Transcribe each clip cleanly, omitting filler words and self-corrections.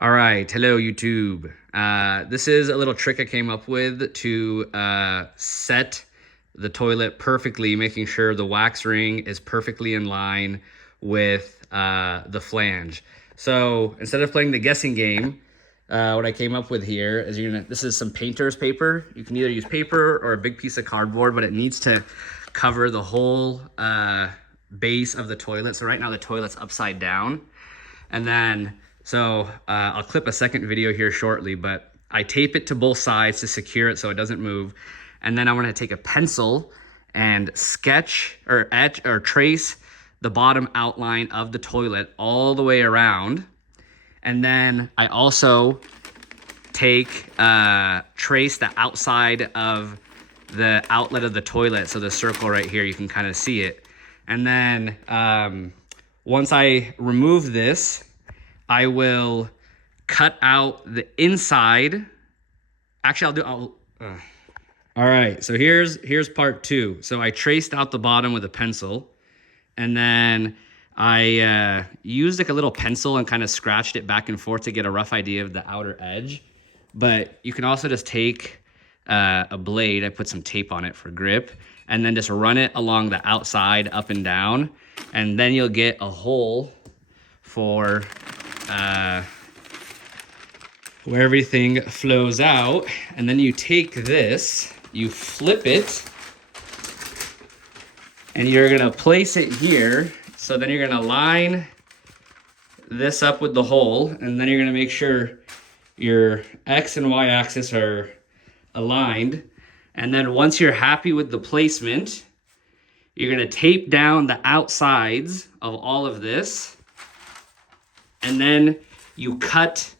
All right, hello YouTube. This is a little trick I came up with to set the toilet perfectly, making sure the wax ring is perfectly in line with the flange. So instead of playing the guessing game, what I came up with here is this is some painter's paper. You can either use paper or a big piece of cardboard, but it needs to cover the whole base of the toilet. So right now the toilet's upside down. And then, I'll clip a second video here shortly, but I tape it to both sides to secure it so it doesn't move. And then I'm gonna take a pencil and sketch or etch or trace the bottom outline of the toilet all the way around. And then I also trace the outside of the outlet of the toilet. So the circle right here, you can kind of see it. And then once I remove this, I will cut out the inside. Actually, all right, so here's part two. So I traced out the bottom with a pencil, and then I used like a little pencil and kind of scratched it back and forth to get a rough idea of the outer edge. But you can also just take a blade, I put some tape on it for grip, and then just run it along the outside up and down, and then you'll get a hole for where everything flows out. And then you take this, you flip it, and you're gonna place it here. So then you're gonna line this up with the hole, and then you're gonna make sure your X and Y axis are aligned. And then once you're happy with the placement, you're gonna tape down the outsides of all of this, and then you cut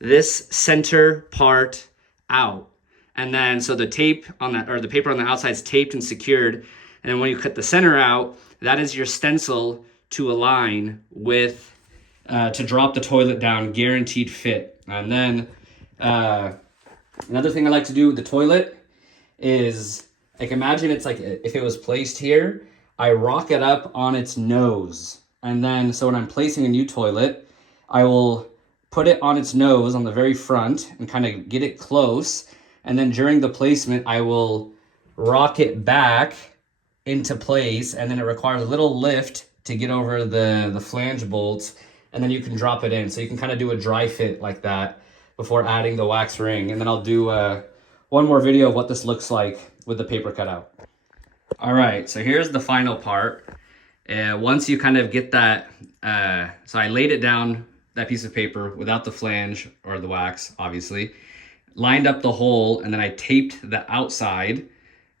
this center part out. And then so the tape on that, or the paper on the outside is taped and secured. And then when you cut the center out, that is your stencil to align with, to drop the toilet down, guaranteed fit. And then another thing I like to do with the toilet is, like, imagine it's like if it was placed here, I rock it up on its nose. And then so when I'm placing a new toilet, I will put it on its nose on the very front and kind of get it close. And then during the placement, I will rock it back into place. And then it requires a little lift to get over the flange bolts. And then you can drop it in. So you can kind of do a dry fit like that before adding the wax ring. And then I'll do one more video of what this looks like with the paper cutout. All right, so here's the final part. Once you kind of get that, so I laid it down, that piece of paper without the flange or the wax, obviously, lined up the hole, and then I taped the outside.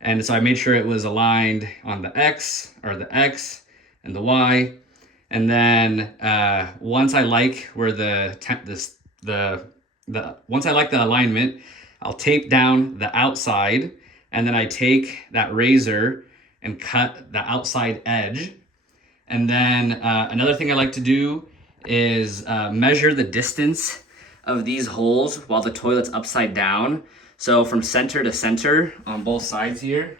And so I made sure it was aligned on the X, or the X and the Y. And then once I like where once I like the alignment, I'll tape down the outside, and then I take that razor and cut the outside edge. And then another thing I like to do is measure the distance of these holes while the toilet's upside down. So from center to center on both sides here,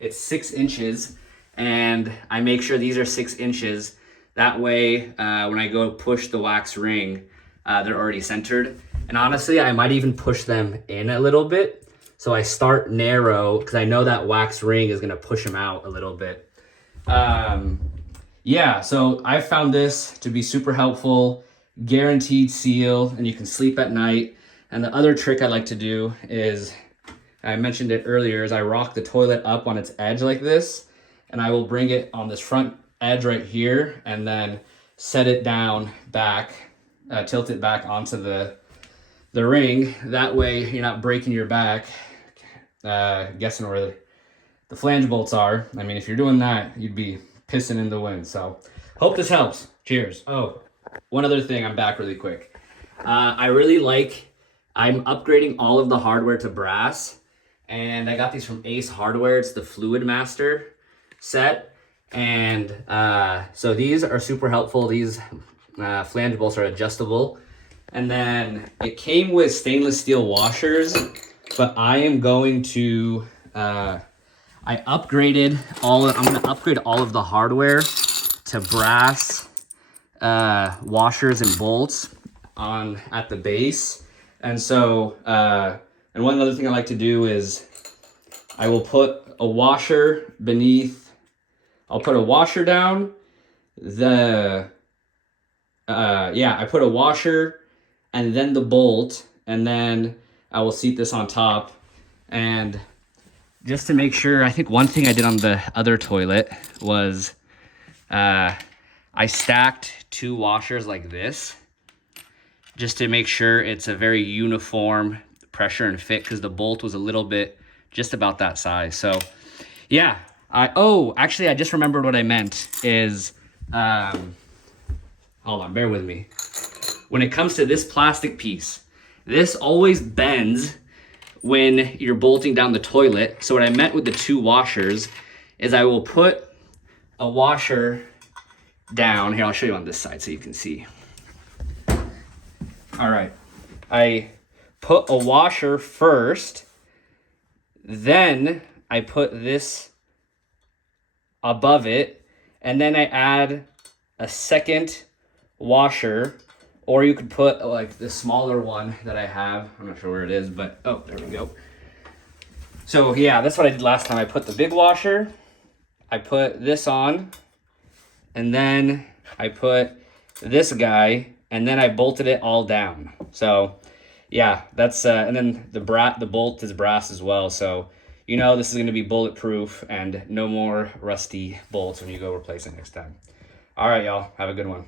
it's 6 inches, and I make sure these are 6 inches. That way, when I go push the wax ring, they're already centered. And honestly, I might even push them in a little bit. So I start narrow because I know that wax ring is gonna push them out a little bit. Yeah, so I found this to be super helpful, guaranteed seal, and you can sleep at night. And the other trick I like to do is, I mentioned it earlier, is I rock the toilet up on its edge like this, and I will bring it on this front edge right here, and then set it down back, tilt it back onto the ring. That way you're not breaking your back guessing where the flange bolts are. I mean, if you're doing that, you'd be pissing in the wind. So hope this helps. Cheers. Oh, one other thing, I'm back really quick. I'm upgrading all of the hardware to brass, and I got these from Ace Hardware. It's the Fluid Master set. And so these are super helpful. These flange bolts are adjustable. And then it came with stainless steel washers, but I am going to, I'm gonna upgrade all of the hardware to brass washers and bolts. on at the base. And so, and one other thing I like to do is I will put a washer beneath, I'll put a washer down, I put a washer and then the bolt, and then I will seat this on top. And just to make sure, I think one thing I did on the other toilet was I stacked 2 washers like this, just to make sure it's a very uniform pressure and fit, because the bolt was a little bit just about that size. So yeah, actually I just remembered what I meant is, hold on, bear with me. When it comes to this plastic piece, this always bends when you're bolting down the toilet. So what I meant with the 2 washers is I will put a washer down. Here, I'll show you on this side so you can see. All right, I put a washer first, then I put this above it, and then I add a second washer, or you could put like the smaller one that I have. I'm not sure where it is, but oh, there we go. So yeah, that's what I did last time. I put the big washer, I put this on, and then I put this guy, and then I bolted it all down. So yeah, that's and then the bolt is brass as well, so you know this is going to be bulletproof and no more rusty bolts when you go replace it next time. All right, y'all, have a good one.